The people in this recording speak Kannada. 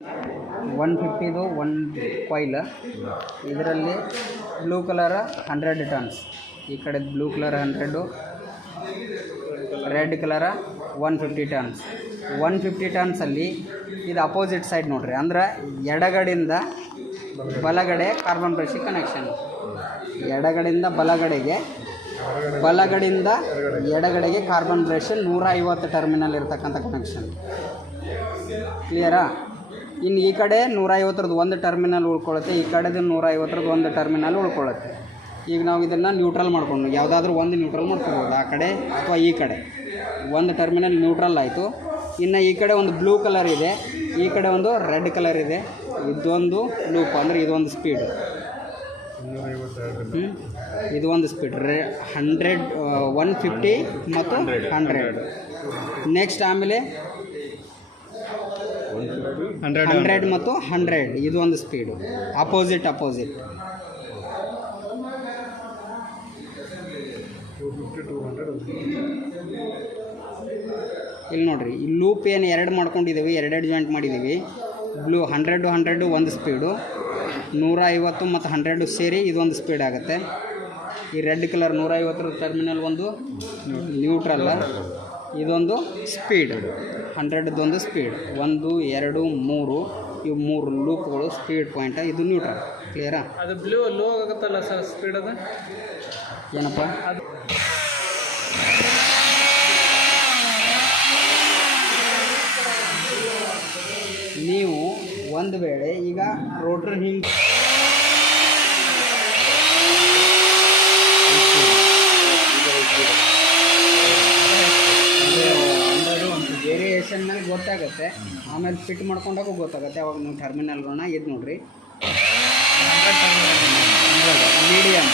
150 ಒಂದು ಕಾಯಿಲ್. ಇದರಲ್ಲಿ ಬ್ಲೂ ಕಲರ್ 100 ಟನ್ಸ್, ಈ ಕಡೆ ಬ್ಲೂ ಕಲರ್ 100, ರೆಡ್ ಕಲರ 150 ಟನ್ಸ್. 150 ಟನ್ಸಲ್ಲಿ ಇದು ಅಪೋಸಿಟ್ ಸೈಡ್ ನೋಡ್ರಿ, ಅಂದ್ರೆ ಎಡಗಡೆಯಿಂದ ಬಲಗಡೆ ಕಾರ್ಬನ್ ಬ್ರಷಿಗೆ ಕನೆಕ್ಷನ್. ಎಡಗಡೆಯಿಂದ ಬಲಗಡೆಯಿಂದ ಎಡಗಡೆಗೆ ಕಾರ್ಬನ್ ಬ್ರಷ್ 150 ಟರ್ಮಿನಲ್ ಇರ್ತಕ್ಕಂಥ ಕನೆಕ್ಷನ್. ಕ್ಲಿಯರಾ? ಇನ್ನು ಈ ಕಡೆ 150ರದ್ದು ಒಂದು ಟರ್ಮಿನಲ್ ಉಳ್ಕೊಳ್ಳುತ್ತೆ, ಈ ಕಡೆದು 150ರದ್ದು ಒಂದು ಟರ್ಮಿನಲ್ ಉಳ್ಕೊಳ್ಳುತ್ತೆ. ಈಗ ನಾವು ಇದನ್ನು ನ್ಯೂಟ್ರಲ್ ಮಾಡ್ಕೊಂಡು ಯಾವುದಾದ್ರೂ ಒಂದು ನ್ಯೂಟ್ರಲ್ ಮಾಡ್ಕೊಬೋದು, ಆ ಕಡೆ ಅಥವಾ ಈ ಕಡೆ ಒಂದು ಟರ್ಮಿನಲ್ ನ್ಯೂಟ್ರಲ್ ಆಯಿತು. ಇನ್ನು ಈ ಕಡೆ ಒಂದು ಬ್ಲೂ ಕಲರ್ ಇದೆ, ಈ ಕಡೆ ಒಂದು ರೆಡ್ ಕಲರ್ ಇದೆ. ಇದೊಂದು ಲೂಪ್ ಅಂದರೆ ಇದೊಂದು ಸ್ಪೀಡ್, ಇದು ಒಂದು ಸ್ಪೀಡ್ 100, 150 ಮತ್ತು 100. ನೆಕ್ಸ್ಟ್ ಆಮೇಲೆ 100 ಮತ್ತು 100, ಇದು ಒಂದು ಸ್ಪೀಡು ಅಪೋಸಿಟ್. ಇಲ್ಲಿ ನೋಡಿರಿ, ಈ ಲೂಪ್ ಏನು ಎರಡು ಮಾಡ್ಕೊಂಡಿದ್ದೀವಿ, ಎರಡೆರಡು ಜಾಯಿಂಟ್ ಮಾಡಿದ್ದೀವಿ. ಬ್ಲೂ 100 ಒಂದು ಸ್ಪೀಡು, 150 ಮತ್ತು 100 ಸೇರಿ ಇದೊಂದು ಸ್ಪೀಡ್ ಆಗುತ್ತೆ. ಈ ರೆಡ್ ಕಲರ್ 150 ಟರ್ಮಿನಲ್ ಒಂದು ನ್ಯೂಟ್ರಲ್, ಇದೊಂದು ಸ್ಪೀಡ್ 100ದೊಂದು ಸ್ಪೀಡ್. 1, 2, 3 ಇವು 3 ಲೂಪ್ಗಳು ಸ್ಪೀಡ್ ಪಾಯಿಂಟ್, ಇದು ನ್ಯೂಟ್ರಲ್. ಕ್ಲಿಯರಾ? ಅದು ಬ್ಲೂ ಲೋ ಆಗುತ್ತಲ್ಲ ಸರ್ ಸ್ಪೀಡ್, ಅದು ಏನಪ್ಪ? ನೀವು ಒಂದು ವೇಳೆ ಈಗ ರೋಟ್ರ್ ಹಿಂಗೆ ವೇರಿಯೇಷನ್ ಮೇಲೆ ಗೊತ್ತಾಗುತ್ತೆ, ಆಮೇಲೆ ಫಿಟ್ ಮಾಡ್ಕೊಂಡಾಗ ಗೊತ್ತಾಗುತ್ತೆ. ಅವಾಗ ನೀವು ಟರ್ಮಿನಲ್ಗಳನ್ನ ಇದು ನೋಡಿರಿ, ಮೀಡಿಯಮ್